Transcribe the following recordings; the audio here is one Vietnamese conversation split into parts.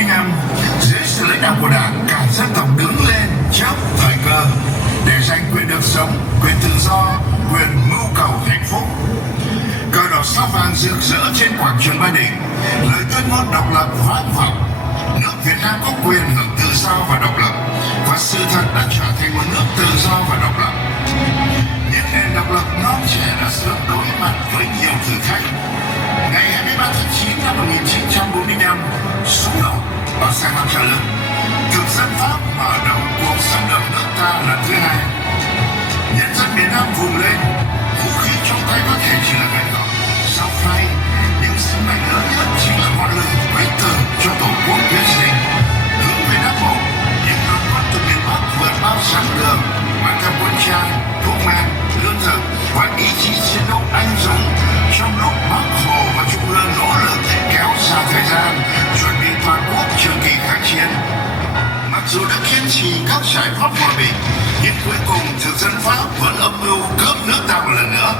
1945, dưới sự lãnh đạo của Đảng, cả dân tộc đứng lên chấp thời cơ để giành quyền được sống, quyền tự do, quyền mưu cầu hạnh phúc. Cờ đỏ sao vàng rực rỡ trên quảng trường Ba Đình, lời tuyên ngôn độc lập vang vọng. Nước Việt Nam có quyền hưởng tự do và độc lập, và sự thật đã trở thành một nước tự do và độc lập. Những nền độc lập non trẻ đã sớm đối mặt với nhiều thử thách. Ngày 23 tháng 9 năm 1945, súng nổ ở Sài Gòn Chợ Lớn, thực dân Pháp mở đầu cuộc xâm lược nước ta lần thứ hai. Nhân dân miền Nam vùng lên, vũ khí trong tay có thể chỉ là gậy gộc, dao phay, nhưng sức mạnh lớn nhất chính là ngọn lửa quyết tử cho tổ quốc quyết sinh. Hướng về Nam Bộ, những đoàn quân từ miền Bắc vượt bao chặng đường, mang theo quân trang, thuốc men, lương thực và ý chí chiến đấu anh dũng. Trong lúc Bắc Hồ và Trung ương nỗ lực kéo dài thời gian, chuẩn bị toàn quốc trường kỳ kháng chiến. Mặc dù đã kiên trì các giải pháp hòa bình, nhưng cuối cùng thực dân Pháp vẫn âm mưu cướp nước ta một lần nữa.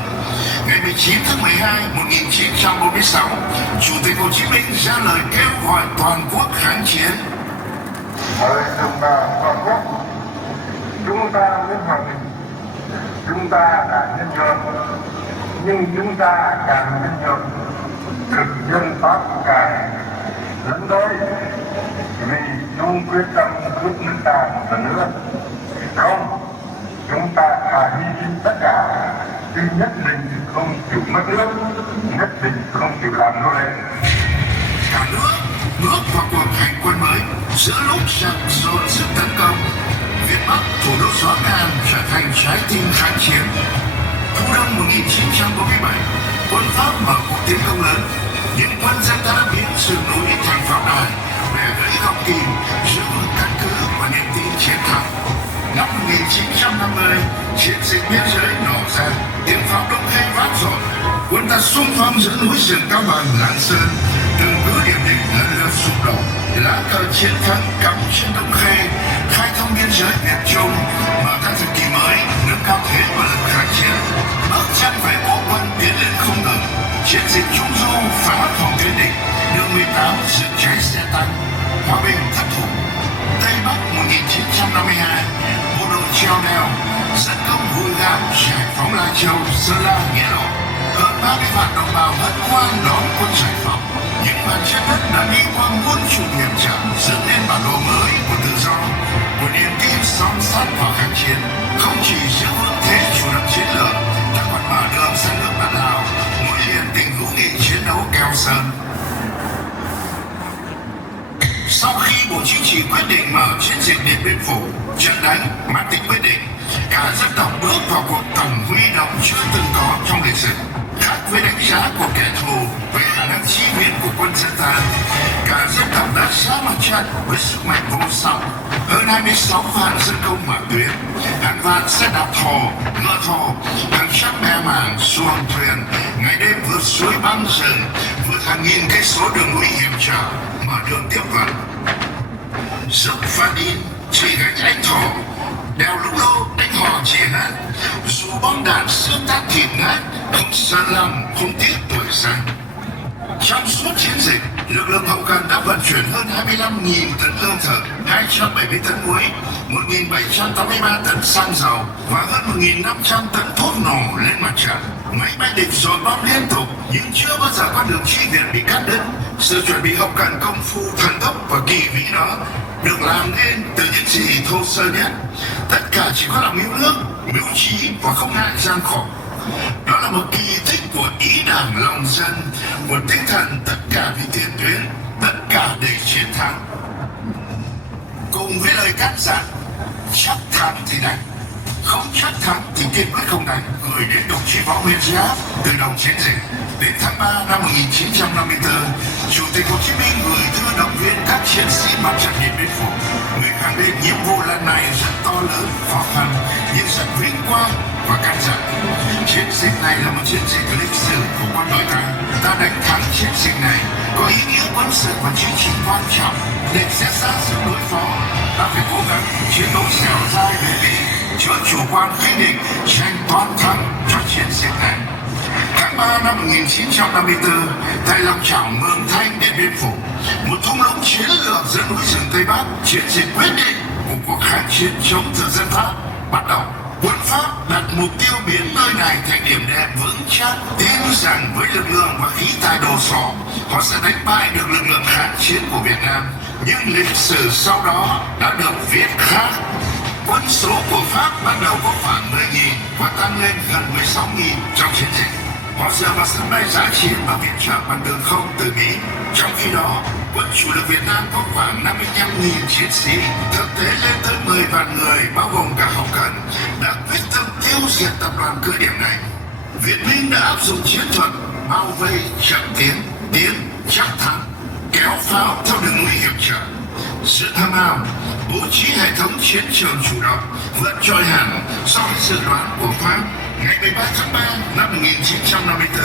Ngày 19 tháng 12 năm 1946, Chủ tịch Hồ Chí Minh ra lời kêu gọi toàn quốc kháng chiến. Hỡi đồng bào toàn quốc, chúng ta muốn hòa bình, chúng ta đã nhân nhượng, nhưng chúng ta càng nhân nhượng, thực dân Pháp càng lớn đôi, vì chúng quyết tâm cướp nước ta một lần nữa. Không, chúng ta phải hy sinh tất cả, nhưng nhất định không chịu mất nước, nhất định không chịu làm nô lệ. Cả nước bước vào cuộc hành quân mới, giữa lúc giặc dồn sức tấn công, Việt Bắc thủ đô Gió Ngàn trở thành trái tim kháng chiến. Thu đông 1947, quân Pháp mở cuộc tiến công lớn, nhưng quân dân ta đã biến sườn núi thành pháo đài để gãy gọc kìm, giữ vững căn cứ và niềm tin chiến thắng. Năm 1950, chiến dịch biên giới nổ ra, tiếng pháo đông khê vang dội. Quân ta xung phong giữa núi rừng Cao Bằng, Lạng Sơn, từng cứ điểm địch lần lượt sụp đổ. Lá cờ chiến thắng cắm trên Đông Khê, khai thông biên giới Việt Trung, mở ra thời kỳ mới, nâng cao thế và lực kháng chiến. Bước chân về cố quân tiến lên không ngừng. Chiến dịch Trung Du phá phòng tuyến địch, đường 18 dựng cháy xe tăng, Hòa Bình thất thủ. Tây Bắc 1952, bộ đội treo leo, dẫn công Vui Gám giải phóng Lai Châu, Sơn La, Nghĩa Lộ. Hơn 30 vạn đồng bào hân hoan đón quân giải phóng. Những bàn chân đất đã đi qua muôn trùng hiểm trở, dựng nên bản đồ mới của tự do, của niềm tin son sắt vào kháng chiến. Không chỉ giữ vững thế chủ động chiến lược, ta còn mở đường sang nước bạn Lào, nối liền tình hữu nghị chiến đấu keo sơn. Sau khi Bộ Chính trị quyết định mở chiến dịch Điện Biên Phủ, trận đánh mang tính quyết định, cả dân tộc bước vào cuộc tổng huy động chưa từng có trong lịch sử. Khác với đánh giá của kẻ thù về khả năng chi viện của quân dân ta, cả dân tộc đã ra mặt trận với sức mạnh vô song. Hơn 26 vạn dân công hỏa tuyến, hàng vạn xe đạp thồ, ngựa thồ, hàng trăm bè mảng, xuồng thuyền, ngày đêm vượt suối băng rừng, vượt hàng nghìn cây số đường núi hiểm trở, mở đường tiếp vận. Dốc Phan In, chỉ gánh anh thổ, đèo Lũng Lô đánh hò chè nát, dù bom đạn xương tác thịt nát, không san lăm, không tiếc tuổi xanh. Trong suốt chiến dịch, lực lượng hậu cần đã vận chuyển hơn 25.000 tấn lương thực, 270 tấn muối, 1.783 tấn xăng dầu và hơn 1.500 tấn thuốc nổ lên mặt trận. Máy bay địch dội bom liên tục, nhưng chưa bao giờ con đường chi viện bị cắt đứt. Sự chuẩn bị hậu cần công phu thần tốc và kỳ vĩ đó được làm nên từ những gì thô sơ nhất. Tất cả chỉ có lòng yêu nước, mưu trí và không ngại gian khổ. Đó là một kỳ tích của ý đảng lòng dân, một tinh thần tất cả vì tiền tuyến, tất cả để chiến thắng. Cùng với lời căn dặn, chắc thắng thì đánh, không chắc thắng thì kiên quyết không đánh, gửi đến đồng chí Võ Nguyên Giáp từ đầu chiến dịch. Đến tháng 3 năm 1954, Chủ tịch Hồ Chí Minh gửi thư động viên các chiến sĩ mặt trận Điện Biên Phủ. Người khẳng định nhiệm vụ lần này rất to lớn, khó khăn, nhưng rất vinh quang và căn dặn. Chiến dịch này là một chiến dịch lịch sử của quân đội ta. Ta đánh thắng chiến dịch này có ý nghĩa quân sự và chính trị quan trọng. Địch sẽ ra sức đối phó, ta phải cố gắng chiến đấu dẻo dai bền bỉ, chữa chủ quan khinh địch, tranh toàn thắng cho chiến dịch này. Tháng 3 năm 1954, tại lòng chảo Mường Thanh, Điện Biên Phủ, một thung lũng chiến lược giữa núi rừng Tây Bắc, chiến dịch quyết định của cuộc kháng chiến chống thực dân Pháp bắt đầu. Quân Pháp đặt mục tiêu biến nơi này thành điểm đen vững chắc, tin rằng với lực lượng và khí tài đồ sộ, họ sẽ đánh bại được lực lượng kháng chiến của Việt Nam. Nhưng lịch sử sau đó đã được viết khác. Quân số của Pháp ban đầu có khoảng 10.000 và tăng lên gần 16.000 trong chiến dịch. Họ dựa vào sân bay giã chiến và viện trợ bằng đường không từ Mỹ. Trong khi đó, quân chủ lực Việt Nam có khoảng 55.000 chiến sĩ, thực tế lên tới 10 vạn người, bao gồm cả hậu cần, đã quyết tâm tiêu diệt tập đoàn cứ điểm này. Việt Minh đã áp dụng chiến thuật bao vây chậm tiến, tiến chắc thắng, kéo pháo theo đường nguy hiểm trở. Sự tham lam, bố trí hệ thống chiến trường chủ động vượt trội hẳn so với dự đoán của Pháp. Ngày 13 tháng 3 năm 1954,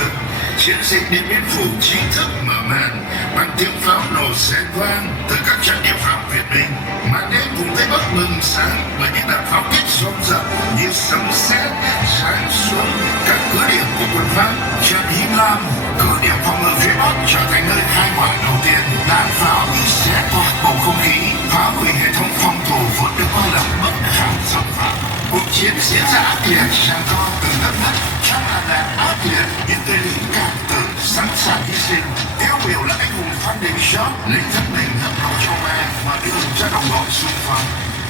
chiến dịch Điện Biên Phủ chính thức mở màn bằng tiếng pháo nổ xé vang từ các trận địa pháo Việt Minh. Màn đêm vùng Tây Bắc mừng sáng bởi những đợt pháo kích rôm rập như sấm sét giáng xuống các cứ điểm của quân Pháp. Trận Him Lam, cứ điểm phòng ngự phía Bắc, trở thành nơi khai hỏa đầu tiên. Đạn pháo như xé toạc bầu không khí, phá hủy hệ thống phòng thủ vốn được coi là bất khả xâm phạm. Cuộc chiến diễn ra ác liệt, giằng co từ đất đất, trong là ác liệt, những tên lính cảm tử sẵn sàng hy sinh. Tiêu biểu là anh hùng Phan Đình Giót lấy thân mình ngập đầu châu Mai mà đưa ra đồng đội xung phong.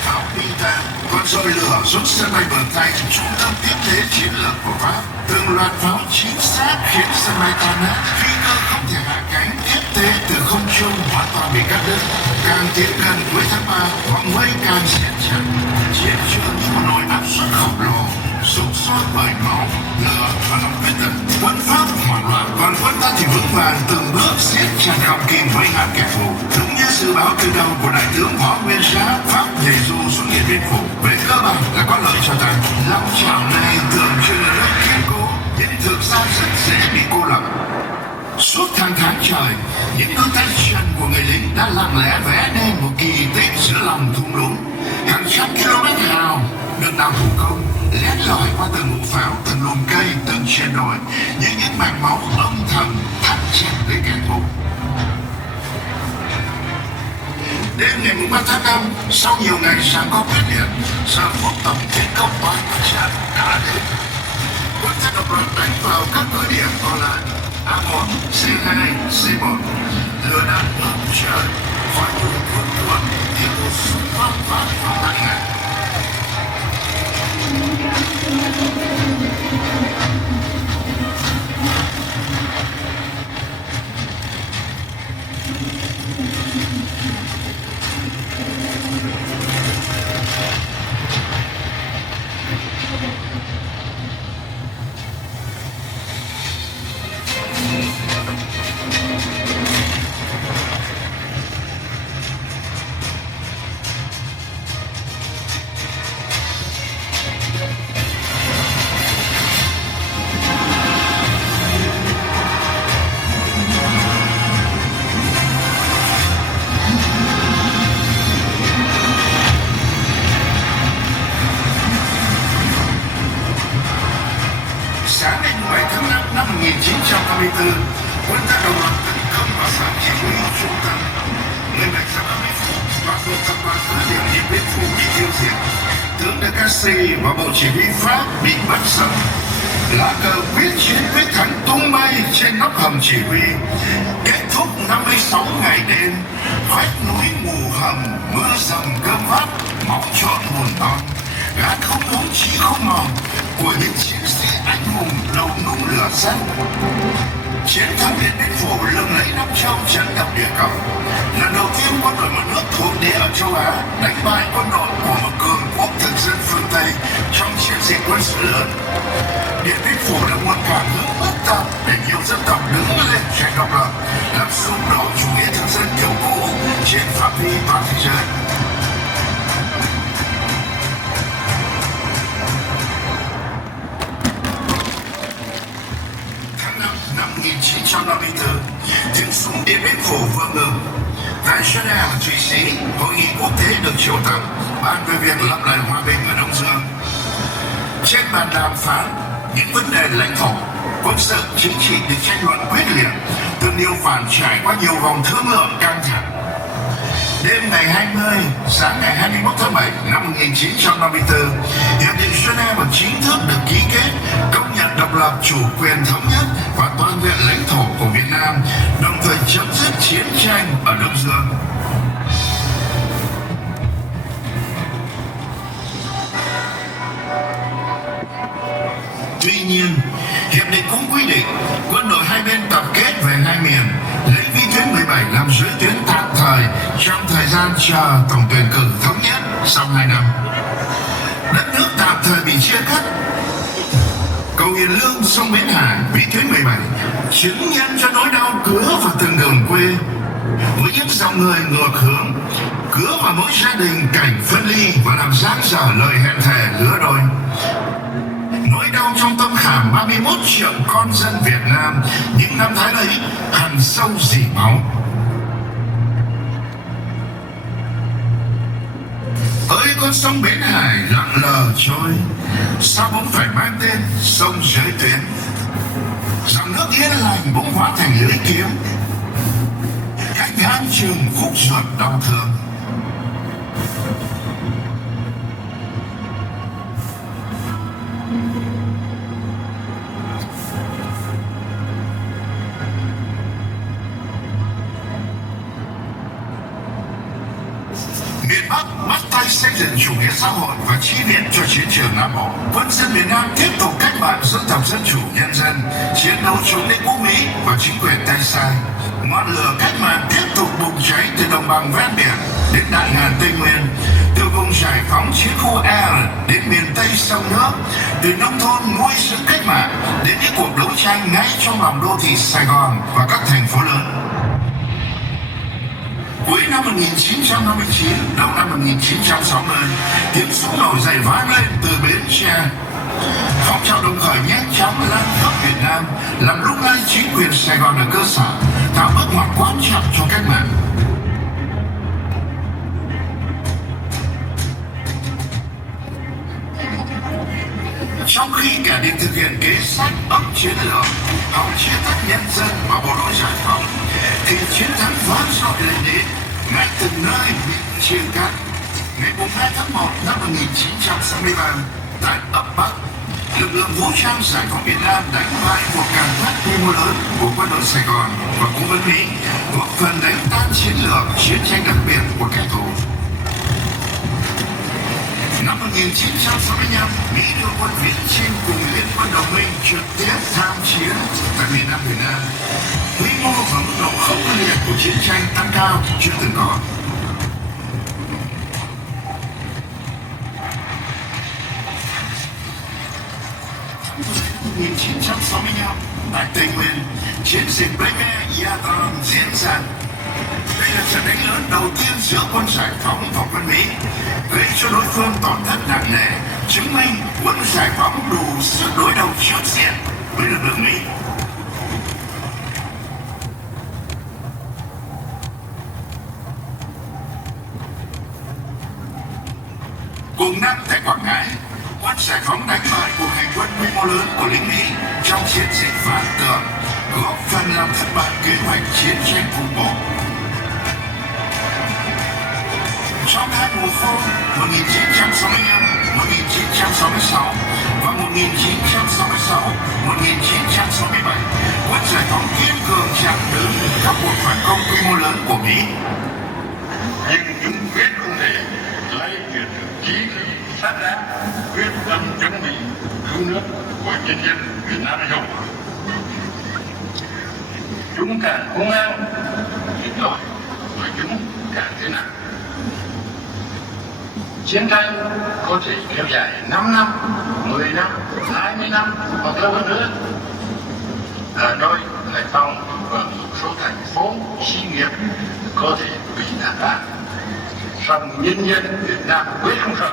Pháo binh ta còn dội lửa xuống sân bay Mường Thanh, trung tâm tiếp tế chiến lược của Pháp. Từng loạt pháo chính xác khiến sân bay tan nát, phi cơ không thể hạ cánh, tiếp tế từ không trung hoàn toàn bị cắt đứt. Càng tiến gần cuối tháng 3, vòng vây càng siết chặt. Chiến trường như một nồi áp suất khổng lồ, sục sôi bởi máu, lửa và lòng quyết tâm. Quân Pháp hoảng loạn, còn quân ta thì vững vàng từng bước siết chặt họng kìm vây ngăn kẻ thù. Đúng như dự báo từ đầu của đại tướng Võ Nguyên Giáp, Pháp nhảy dù xuống Điện Biên Phủ về cơ bản là có lợi cho ta. Lòng chảo này tưởng chừng là rất kiên cố, nhưng thực ra rất dễ bị cô lập. Suốt tháng trời, những đôi tay chân của người lính đã lặng lẽ vẽ nên một kỳ tích giữa lòng thung lũng. Hàng trăm km hào được đào thủ công, lén lỏi qua từng mũ pháo, từng lùm cây, từng triền đồi, những mạch máu âm thầm thắt chặt lấy kẻ thù. Đêm ngày 3 tháng 5, sau nhiều ngày giằng co quyết liệt, giờ phút tổng tiến công toàn trận đã đến. Quân ta độc loạt đánh vào các cứ điểm còn lại. A1, C2, C1, lửa đạn ngập trời, khói bụi cuồn cuộn, tiếng của súng vang vang vào tai nghe. Sáng ngày 7 tháng 5 năm 1954, quân ta đồng loạt tấn công vào sở chỉ huy trung tâm. Người bệnh ra 30 phút, toàn bộ tập đoàn cứ điểm Điện Biên Phủ bị tiêu diệt. Tướng De Gaulle và bộ chỉ huy Pháp bị bắt sống. Lá cờ quyết chiến quyết thắng tung bay trên nóc hầm chỉ huy. Kết thúc 56 ngày đêm, vách núi mù hầm, mưa dầm gầm vắt, máu chót buồn non. Gã không đấu trí không mòn của những chiến sĩ anh hùng đầu nung lửa xanh. Chiến thắng Điện Biên Phủ lừng lẫy Nam Châu, chấn động địa cầu. Lần đầu tiên quân đội một nước thuộc địa ở châu Á đánh bại quân đội của một cường quốc thực dân phương Tây trong chiến dịch quân sự lớn. Điện Biên Phủ là nguồn cảm hứng bất tận để nhiều dân tộc đứng lên tranh độc lập, làm sụp đổ chủ nghĩa thực dân kiểu cũ trên phạm vi toàn thế giới. Năm 1954, tiếng súng Điện Biên Phủ vừa ngừng. Tại Geneva, Thụy Sĩ, hội nghị quốc tế được triệu tập bàn về việc lập lại hòa bình ở Đông Dương. Trên bàn đàm phán những vấn đề lãnh thổ, quân sự chính trị được tranh luận quyết liệt, từng điều phản trải qua nhiều vòng thương lượng căng thẳng. Đêm ngày 20, sáng ngày 21 tháng 7 năm 1954, Hiệp định Geneva chính thức được ký kết, công nhận độc lập, chủ quyền, thống nhất và toàn vẹn lãnh thổ của Việt Nam, đồng thời chấm dứt chiến tranh ở Đông Dương. Tuy nhiên, hiệp định cũng quy định quân đội hai bên tập kết về hai miền, lấy vĩ tuyến 17 làm giới tuyến tạm thời trong thời gian chờ tổng tuyển cử thống nhất sau 2 năm. Đất nước tạm thời bị chia cắt. Cầu Hiền Lương, sông Bến Hải, vĩ tuyến 17 chứng nhân cho nỗi đau cứa vào từng đường quê, với những dòng người ngược hướng, cứa vào mỗi gia đình cảnh phân ly và làm dang dở lời hẹn thề lứa đôi. Nỗi đau trong tâm khảm 31 triệu con dân Việt Nam những năm tháng ấy hằn sâu dỉ máu. Ơi con sông Bến Hải lặng lờ trôi, sao bỗng phải mang tên sông giới tuyến? Dòng nước yên lành bỗng hóa thành lưỡi kiếm, cách hang chừng khúc ruột đau thương. Miền Bắc bắt tay xây dựng chủ nghĩa xã hội và chi viện cho chiến trường Nam Bộ. Quân dân miền Nam tiếp tục cách mạng dân tộc dân chủ nhân dân, chiến đấu chống đế quốc Mỹ và chính quyền tay sai. Ngọn lửa cách mạng tiếp tục bùng cháy từ đồng bằng ven biển đến đại ngàn Tây Nguyên, từ vùng giải phóng chiến khu R đến miền Tây sông nước, từ nông thôn nuôi dưỡng cách mạng đến những cuộc đấu tranh ngay trong lòng đô thị Sài Gòn và các thành phố lớn. Cuối năm 1959, đầu năm 1960, tiếng súng nổi dậy vang lên từ Bến Tre. Phong trào đồng khởi nhanh chóng lan khắp Việt Nam, làm lung lay chính quyền Sài Gòn ở cơ sở, tạo bước ngoặt quan trọng cho cách mạng. Trong khi kẻ địch thực hiện kế sách ấp chiến lược, hòng chia tách nhân dân và bộ đội giải phóng, thì chiến thắng vang dội lên đến ngay từng nơi bị chia cắt. Ngày 2 tháng 1 năm 1963, tại ấp Bắc, lực lượng vũ trang giải phóng Việt Nam đánh bại cuộc càn quét quy mô lớn của quân đội Sài Gòn và cố vấn Mỹ, góp phần đánh tan chiến lược chiến tranh đặc biệt của kẻ thù. Năm 1965, Mỹ đưa quân viễn chinh cùng liên quân đồng minh trực tiếp tham chiến tại miền Nam Việt Nam. Quy mô và mức độ khốc liệt của chiến tranh tăng cao chưa từng có. Năm 1965, tại Tây Nguyên, chiến dịch Bremer Yatron diễn ra. Đây là trận đánh lớn đầu tiên giữa quân giải phóng và quân Mỹ, gây cho đối phương tổn thất nặng nề, chứng minh quân giải phóng đủ sức đối đầu trực diện với lực lượng Mỹ. Cùng năm tại Quảng Ngãi, quân giải phóng đánh bại cuộc hành quân quy mô lớn của lính Mỹ trong chiến dịch Vạn Tường, góp phần làm thất bại kế hoạch chiến tranh cục bộ. Trong hai mùa khô 1965, 1966 và 1966, 1967, quân giải phóng kiên cường chặn đứng các cuộc phản công quy mô lớn của Mỹ. Nhưng chúng quyết không thể lấy chuyển chí khí sát đá, quyết tâm chống Mỹ cứu nước của nhân dân Việt Nam anh hùng. Chúng càng hung hăng, chiến đội và chúng càng thế nào. Chiến tranh có thể kéo dài 5 năm, 10 năm, 20 năm hoặc lâu hơn nữa. Hà Nội, Hải Phòng và một số thành phố xí nghiệp có thể bị đàn áp. Song nhân dân Việt Nam quyết không sợ.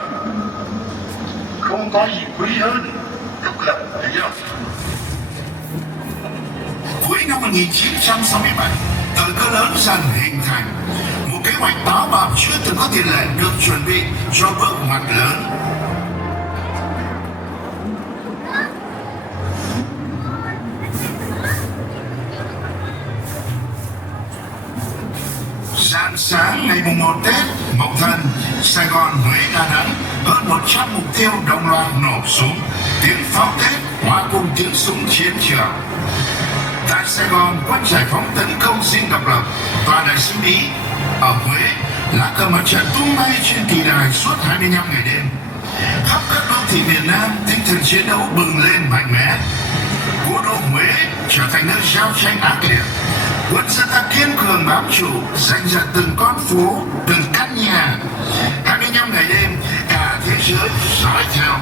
Không có gì quý hơn độc lập tự do. Cuối năm 1967, thời cơ lớn dần hình thành. Một kế hoạch táo bạo chưa từng có tiền lệ được chuẩn bị cho bước ngoặt lớn. ngày mùng 1 Tết Mậu Thân, Sài Gòn, Huế, Đà Nẵng, hơn 100 mục tiêu đồng loạt nổ súng, tiếng pháo Tết hòa cùng tiếng súng chiến trường. Tại Sài Gòn, quân giải phóng tấn công dinh độc lập, tòa đại sứ Mỹ. Ở Huế, lá cờ mặt trận tung bay trên kỳ đài suốt 25 ngày đêm. Khắp các đô thị miền Nam, tinh thần chiến đấu bừng lên mạnh mẽ. Cố đô Huế trở thành nơi giao tranh ác liệt. Quân dân ta kiên cường bám trụ, giành giật từng con phố, từng căn nhà. 25 ngày đêm, cả thế giới dõi theo.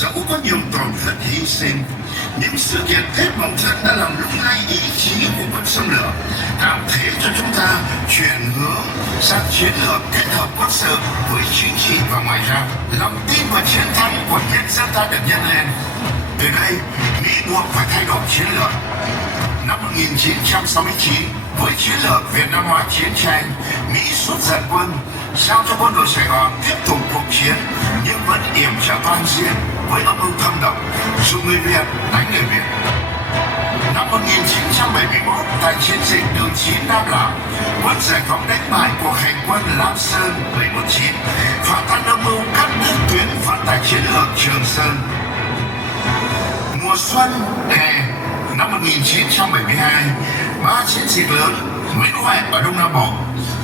Dẫu có nhiều tổn thất hy sinh, những sự kiện Tết Mậu Thân đã làm lung lay ý chí của quân xâm lược, tạo thế cho chúng ta chuyển hướng sang chiến lược kết hợp quân sự với chính trị và ngoại giao. Lòng tin và chiến thắng của nhân dân ta được nhân lên. Từ đây, Mỹ buộc phải thay đổi chiến lược. Năm 1969, với chiến lược Việt Nam hóa chiến tranh, Mỹ rút dần quân, giao cho quân đội Sài Gòn tiếp tục cuộc chiến, nhưng vẫn yểm trợ toàn diện với âm mưu thâm độc, dùng người Việt đánh người Việt. Năm 1971, tại chiến dịch đường 9 Nam Lào, quân giải phóng đánh bại cuộc hành quân Lam Sơn 719, phá tan âm mưu cắt đứt tuyến vận tải chiến lược Trường Sơn. Mùa xuân hè năm 1972, 3 chiến dịch lớn Nguyễn Huệ ở Đông Nam Bộ,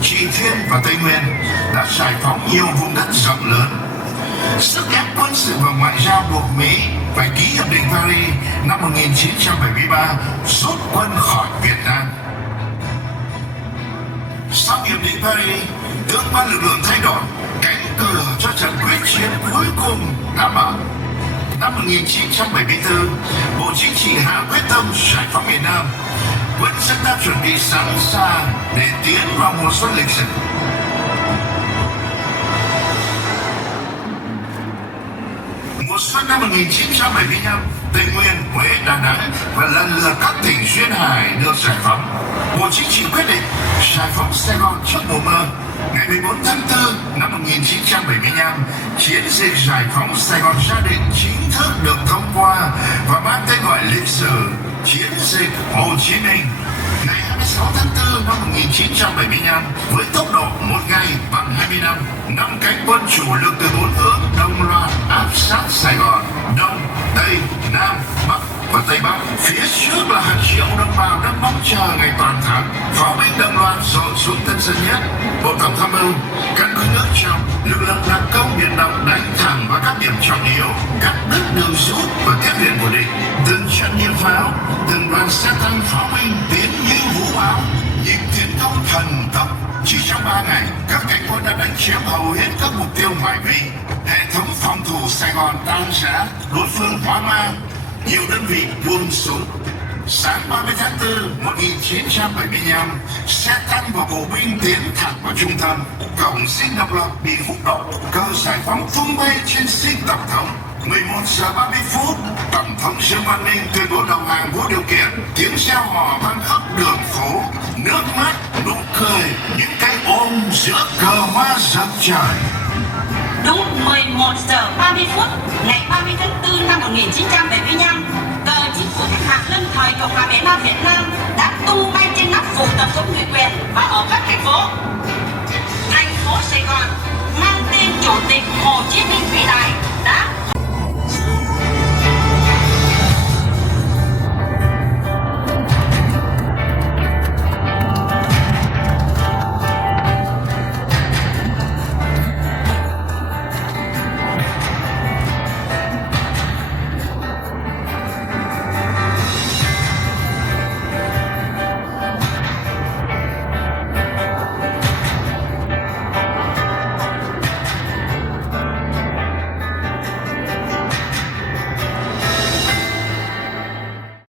Trị Thiên và Tây Nguyên đã giải phóng nhiều vùng đất rộng lớn. Sức ép quân sự và ngoại giao buộc Mỹ phải ký hiệp định Paris năm 1973 rút quân khỏi Việt Nam. Sau hiệp định Paris, tướng ban lực lượng thay đổi, cánh cửa cho trận quyết chiến cuối cùng đã mở. Năm 1974, Bộ Chính trị hạ quyết tâm giải phóng miền Nam. Quân dân ta chuẩn bị sẵn sàng để tiến vào mùa xuân lịch sử. Mùa xuân năm 1975, Tây Nguyên, Huế, Đà Nẵng và lần lượt các tỉnh duyên hải được giải phóng. Bộ Chính trị quyết định giải phóng Sài Gòn trước mùa mưa. Ngày 14 tháng 4 năm 1975, chiến dịch giải phóng Sài Gòn gia đình chính thức được thông qua và mang tên gọi lịch sử Chiến dịch Hồ Chí Minh. Ngày 26 tháng 4 năm 1975, với tốc độ một ngày bằng 20 năm, 5 cánh quân chủ lực từ 4 hướng đồng loạt áp sát Sài Gòn, Đông, Tây, Nam, Bắc và Tây Bắc. Phía trước là hàng triệu đồng bào đang mong chờ ngày toàn thắng. Pháo binh đồng loạt dồn xuống Tân Sơn Nhất. Bộ Tổng tham mưu căn cứ nước trong, lực lượng đặc công biệt động đánh thẳng vào các điểm trọng yếu, cắt đứt đường rút và tiếp viện của địch. Từng trận niệm pháo, từng đoàn xe tăng pháo binh tiến như vũ bão, nhịp tiến công thần tốc. Chỉ trong 3 ngày, các cánh quân đã đánh chiếm hầu hết các mục tiêu ngoại vi. Hệ thống phòng thủ Sài Gòn tan rã, đối phương hoang mang, nhiều đơn vị buông súng. Sáng 30 tháng 4 1975, xe tăng và bộ binh tiến thẳng vào trung tâm. Cổng dinh độc lập bị húc đổ, cờ giải phóng tung bay trên dinh tổng thống. 11 giờ 30 phút, Tổng thống Dương Văn Minh tuyên bố đầu hàng vô điều kiện. Tiếng reo hò vang khắp đường phố, nước mắt, nụ cười, những cái ôm giữa cờ hoa rực trời. Đúng 11 giờ 30 phút, ngày 30 tháng 4 năm 1975, cờ chính phủ cách mạng lâm thời Cộng hòa miền Nam Việt Nam đã tung bay trên nóc phủ Tổng thống ủy quyền và ở các thành phố. Thành phố Sài Gòn mang tên Chủ tịch Hồ Chí Minh vĩ đại